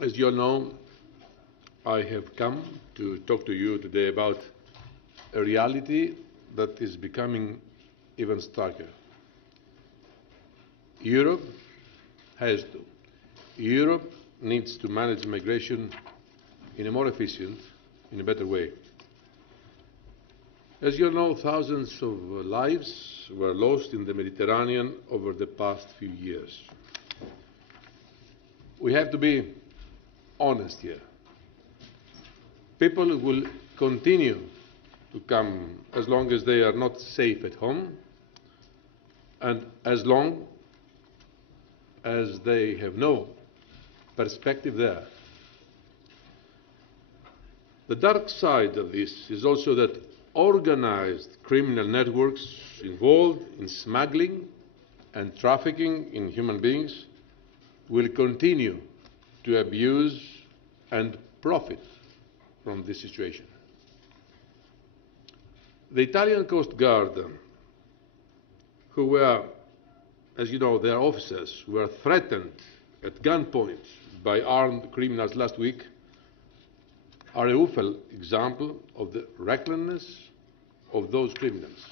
As you all know, I have come to talk to you today about a reality that is becoming even starker. Europe has to. Europe needs to manage migration in a more efficient, in a better way. As you know, thousands of lives were lost in the Mediterranean over the past few years. We have to be honest here. People will continue to come as long as they are not safe at home and as long as they have no perspective there. The dark side of this is also that organized criminal networks involved in smuggling and trafficking in human beings will continue to abuse and profit from this situation. The Italian Coast Guard, who were, as you know, their officers were threatened at gunpoint by armed criminals last week, are a awful example of the recklessness of those criminals.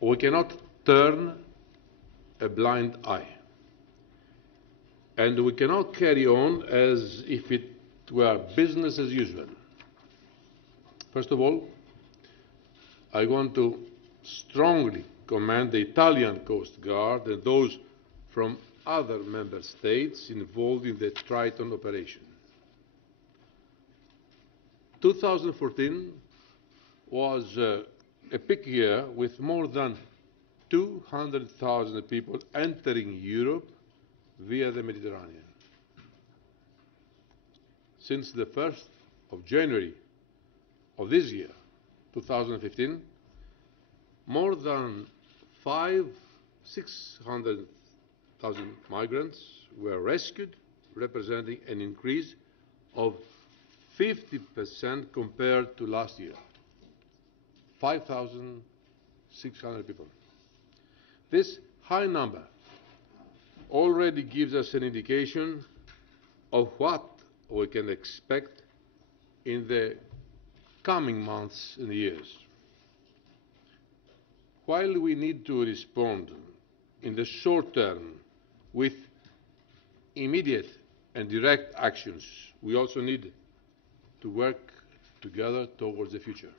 We cannot turn a blind eye. And we cannot carry on as if it were business as usual. First of all, I want to strongly commend the Italian Coast Guard and those from other member states involved in the Triton operation. 2014 was a peak year with more than 200,000 people entering Europe via the Mediterranean. Since the 1st of January of this year, 2015, more than 600,000 migrants were rescued, representing an increase of 50% compared to last year. 5,600 people. This high number already gives us an indication of what we can expect in the coming months and years. While we need to respond in the short term with immediate and direct actions, we also need to work together towards the future.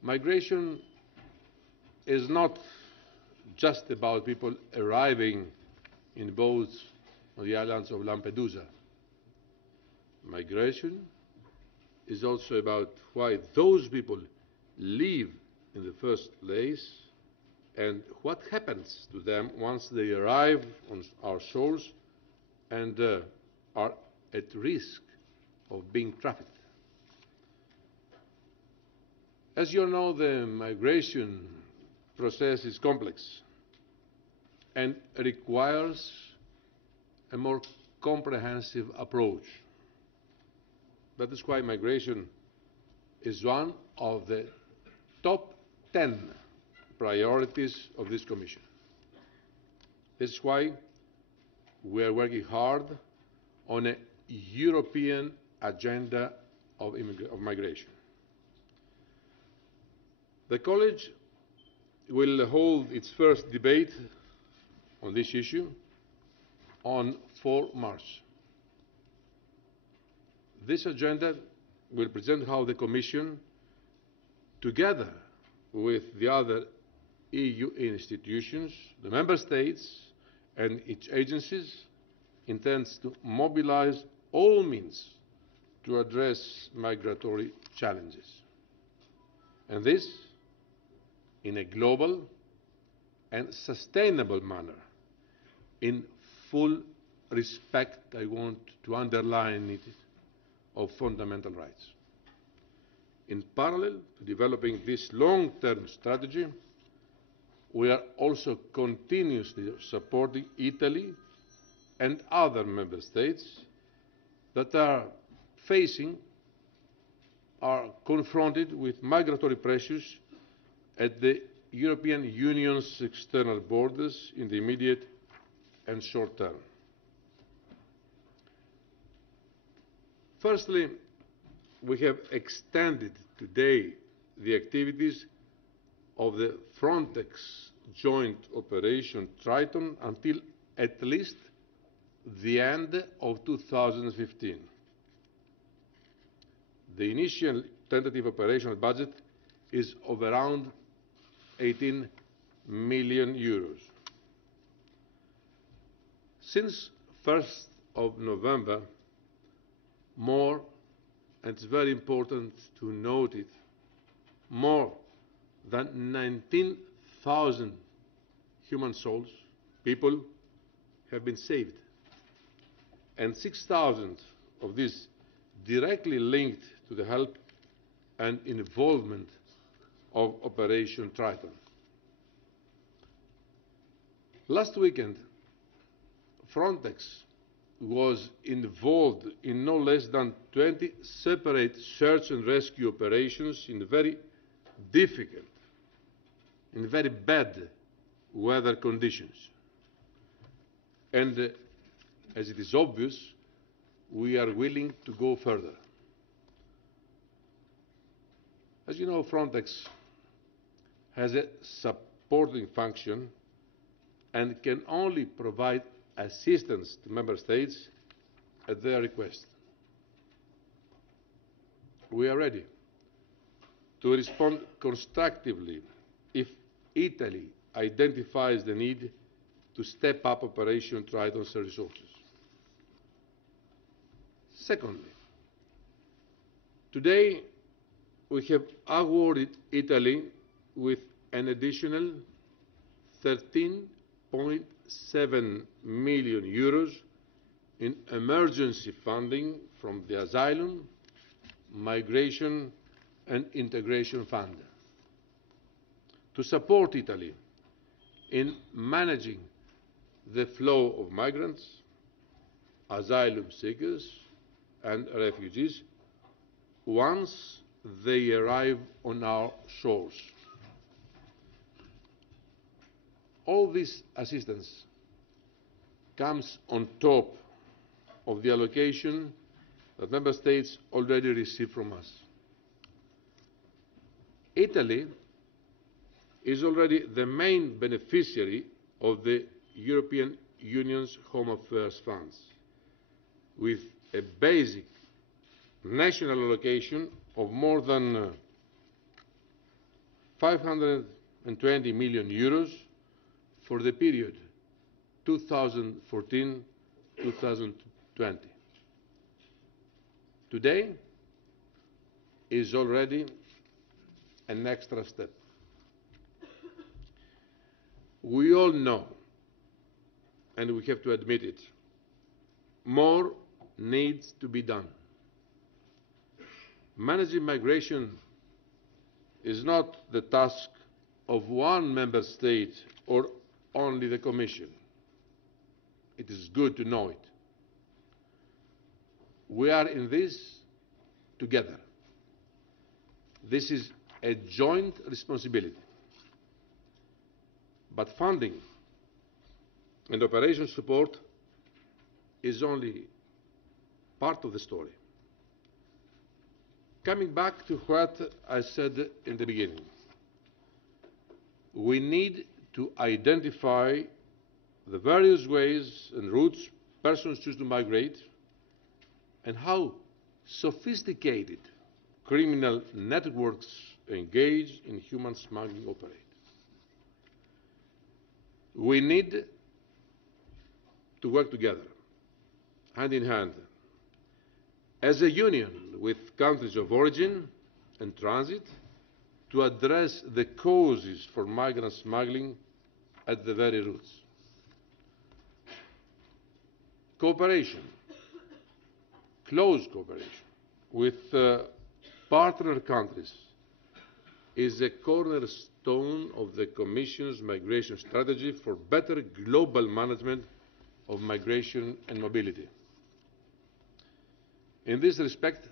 Migration is not just about people arriving in boats on the islands of Lampedusa. Migration is also about why those people leave in the first place and what happens to them once they arrive on our shores and are at risk of being trafficked. As you know, the migration process is complex and requires a more comprehensive approach. That is why migration is one of the top 10 priorities of this Commission. This is why we are working hard on a European agenda of migration. The College will hold its first debate on this issue on 4 March. This agenda will present how the Commission, together with the other EU institutions, the Member States and its agencies, intends to mobilize all means to address migratory challenges. And this in a global and sustainable manner, in full respect, I want to underline it, of fundamental rights. In parallel to developing this long-term strategy, we are also continuously supporting Italy and other member states that are confronted with migratory pressures at the European Union's external borders in the immediate and short term. Firstly, we have extended today the activities of the Frontex joint operation Triton until at least the end of 2015. The initial tentative operational budget is of around 18 million euros. Since 1st of November, more, and it's very important to note it, more than 19,000 human souls, people, have been saved, and 6,000 of these directly linked to the help and involvement of Operation Triton. Last weekend, Frontex was involved in no less than 20 separate search and rescue operations in very difficult, in very bad weather conditions. And as it is obvious, we are willing to go further. As you know, Frontex has a supporting function and can only provide assistance to Member States at their request. We are ready to respond constructively if Italy identifies the need to step up Operation Triton's resources. Secondly, today we have awarded Italy with an additional 13.7 million euros in emergency funding from the Asylum, Migration and Integration Fund to support Italy in managing the flow of migrants, asylum seekers and refugees once they arrive on our shores. All this assistance comes on top of the allocation that Member States already received from us. Italy is already the main beneficiary of the European Union's Home Affairs funds, with a basic national allocation of more than 520 million euros for the period 2014-2020. Today is already an extra step. We all know, and we have to admit it, more needs to be done. Managing migration is not the task of one Member State or only the Commission. It is good to know it. We are in this together. This is a joint responsibility. But funding and operation support is only part of the story. Coming back to what I said in the beginning, we need to identify the various ways and routes persons choose to migrate and how sophisticated criminal networks engaged in human smuggling operate. We need to work together, hand in hand, as a union with countries of origin and transit to address the causes for migrant smuggling at the very roots. Cooperation, close cooperation with partner countries is a cornerstone of the Commission's migration strategy for better global management of migration and mobility. In this respect,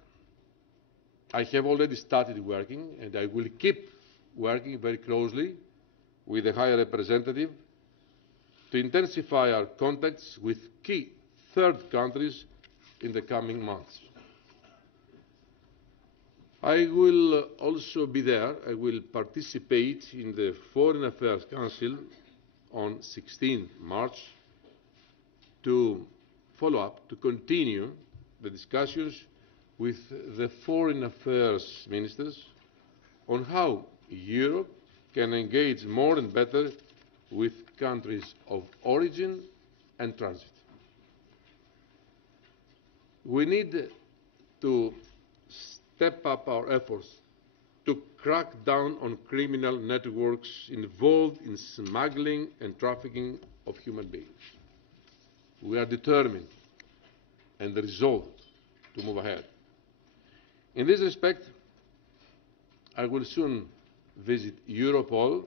I have already started working, and I will keep working very closely with the High Representative to intensify our contacts with key third countries in the coming months. I will also be there. I will participate in the Foreign Affairs Council on 16 March to follow up, to continue the discussions with the Foreign Affairs Ministers on how Europe can engage more and better with countries of origin and transit. We need to step up our efforts to crack down on criminal networks involved in smuggling and trafficking of human beings. We are determined and resolved to move ahead. In this respect, I will soon visit Europol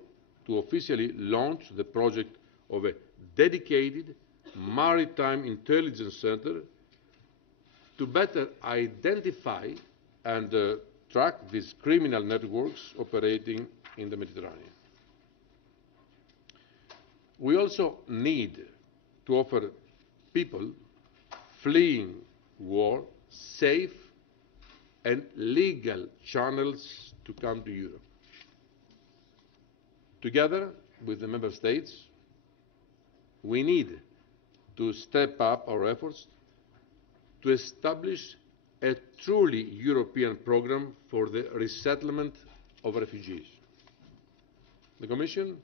to officially launch the project of a dedicated maritime intelligence center to better identify and track these criminal networks operating in the Mediterranean. We also need to offer people fleeing war safe and legal channels to come to Europe. Together with the Member States, we need to step up our efforts to establish a truly European programme for the resettlement of refugees. The Commission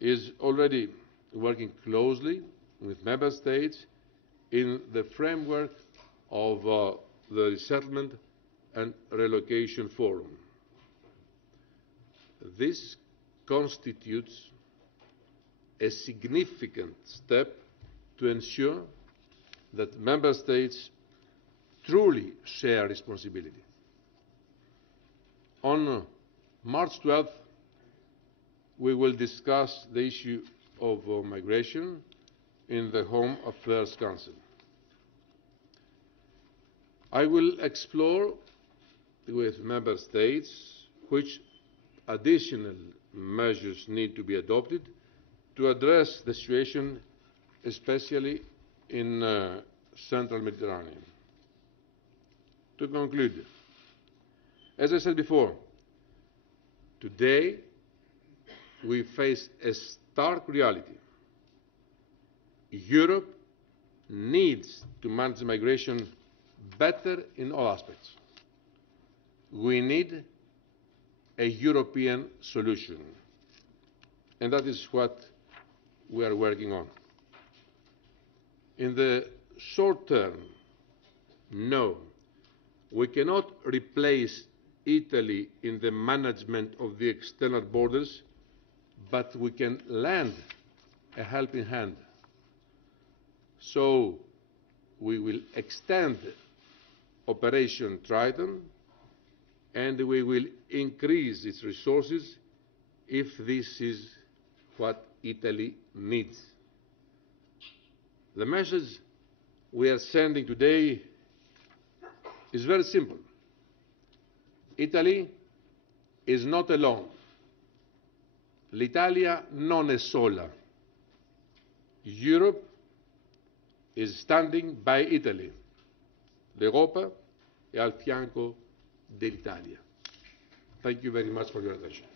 is already working closely with Member States in the framework of the Resettlement and Relocation Forum. This constitutes a significant step to ensure that Member States truly share responsibility. On March 12th, we will discuss the issue of migration in the Home Affairs Council. I will explore with Member States which additional measures need to be adopted to address the situation, especially in Central Mediterranean. To conclude, as I said before, today we face a stark reality. Europe needs to manage migration better in all aspects. We need a European solution, and that is what we are working on. In the short term, no, we cannot replace Italy in the management of the external borders, but we can lend a helping hand. So we will extend Operation Triton, and we will increase its resources if this is what Italy needs. The message we are sending today is very simple. Italy is not alone. L'Italia non è sola. Europe is standing by Italy. L'Europa è al fianco dell'Italia. Thank you very much for your attention.